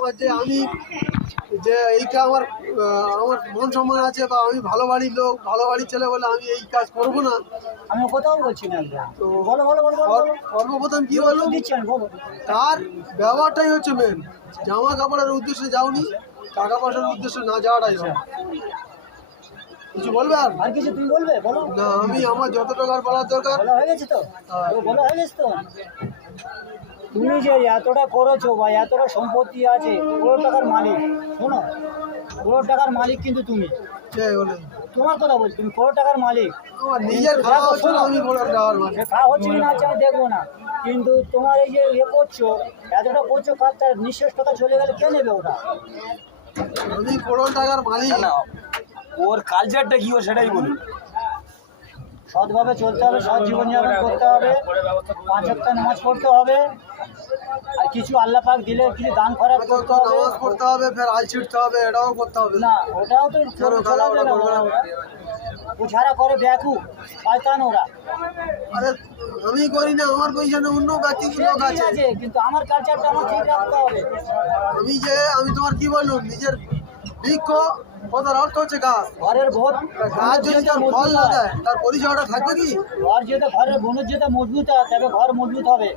আমার যে আমি যে এইটা আমার আমার মান সম্মান আছে, বা আমি ভালো বাড়ির লোক, ভালো বাড়ির ছেলে বলে আমি এই কাজ করব না। আমি কোথাও বলছি না। তো বলো বলো বলো বলো। সর্বপ্রথম কি বলুন, দিচ্ছেন বলো। তার ব্যবহারটাই হচ্ছে মেন। জামা কাপড়ের উদ্দেশ্যে যাওনি, টাকা পয়সার উদ্দেশ্যে না যাওয়াটাই ভালো। কিছু বলবে আর? আর কিছু তুমি বলবে বলো। না, আমি আমার যত টাকার বলার দরকার। বলা হয়ে গেছে তো? বলা হয়ে গেছে তো? তুমি যে এতটা করেছো বা এতটা সম্পত্তি আছে, পুরো টাকার মালিক, শোনো, পুরো টাকার মালিক কিন্তু তুমি। কে বলে? তোমার কথা বলছি, তুমি পুরো টাকার মালিক। আমার নিজের খাওয়া হচ্ছে না, আমি বলে টাকার মালিক। সে খাওয়া হচ্ছে কি না হচ্ছে আমি দেখবো না, কিন্তু তোমার এই যে করছো, এতটা করছো, কার তার নিঃশ্বাস টাকা চলে গেলে কে নেবে ওটা? আমি করোড় টাকার মালিক। না, ওর কালচারটা কি, ও সেটাই বলুন। সৎভাবে চলতে হবে, সৎ জীবনযাপন করতে হবে, 5 ওয়াক্ত নামাজ পড়তে হবে, আর কিছু আল্লাহ পাক দিলে কিছু দান খয়রাত করতে হবে। নামাজ পড়তে হবে, ফের আল ছিটতে হবে, এটাও করতে হবে। না, ওটাও তো চলা যাবে না। ও যারা করে বেয়াকু, শয়তান ওরা। আরে আমি করি না, আমার পয়সা অন্য ব্যক্তি লোক ঠিক আছে। আছে, কিন্তু আমার কালচারটা আমার ঠিক রাখতে হবে। আমি তোমার কি বললাম, নিজের বৃক্ষ কথার অর্থ হচ্ছে গাছ। ঘরের ভোট গাছ যদি তার ফল না দেয়, তার পরিচয়টা থাকবে কি? ঘর যেটা, ঘরের বোনের যেটা মজবুত হয়, তবে ঘর মজবুত হবে।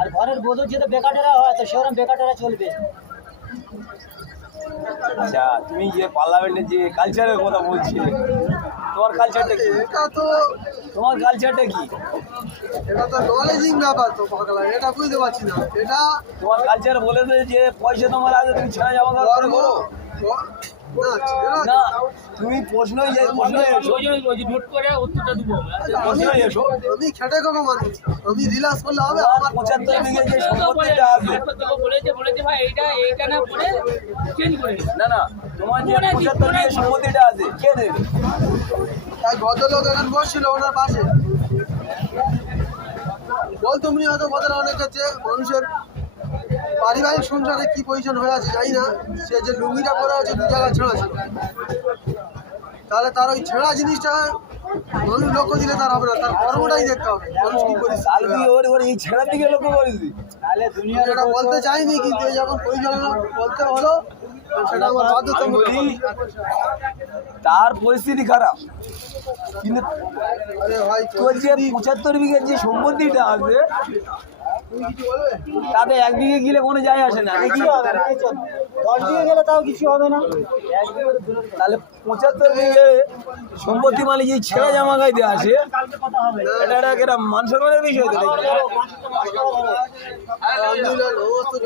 আর ঘরের বোধর যেটা বেকাটেরা হয়, তো সেরকম বেকাটেরা চলবে। আচ্ছা, তুমি যে পার্লামেন্টের যে কালচারের কথা বলছিলে, তোমার কালচারটা কি? তোমার কালচারটা কি? এটা তো নলেজিং ব্যাপার তো পাগলা, এটা বুঝতে পারছি না। এটা তোমার কালচার বলে দেয় যে পয়সা তোমার আছে, তুমি ছেঁড়া জামা কাপড় করো না। তুমি প্রশ্নই এসো। আমি খেটে খাবো মানুষ, আমি রিল্যাক্স করলে হবে। আমার 75 বিঘে যে সম্পত্তিটা আছে, না না, তোমার যে 75 বিঘে সম্পত্তিটা আছে, কে দেবে? তাই ভদ্রলোক এখন বসছিল ওনার পাশে, বল তুমি হয়তো কথাটা অনেক হচ্ছে মানুষের পারিবারিক সংসারে কি পজিশন হয়ে আছে জানি না। সে যে লুঙ্গিটা পরে আছে 2 জায়গায় ছেঁড়া ছিল, তাহলে তার ওই ছেঁড়া জিনিসটা মানুষ লক্ষ্য দিলে তার হবে না, তার কর্মটাই দেখতে হবে মানুষ কি করিস। ওর এই ছেঁড়ার দিকে লক্ষ্য করেছি, তাহলে দুনিয়া এটা বলতে চাইনি, কিন্তু যখন পরিচালনা বলতে হলো সেটা আমার বাধ্যতামূলক। তার পরিস্থিতি খারাপ, কিন্তু আরে ভাই তোর যে 75 বিঘের যে সম্পত্তিটা আছে, তুমি কিছু বলবে? তাতে 1 বিঘে গেলে কোনো যায় আসে না। কিছু হবে না, 10 দিকে গেলে তাও কিছু হবে না। তাহলে 75 বিঘে সম্পত্তি মালিক এই ছেঁড়া জামা গাইতে আসে, এটা একটা মান সম্মানের বিষয় তো নাকি? আলহামদুলিল্লাহ, নমস্তে।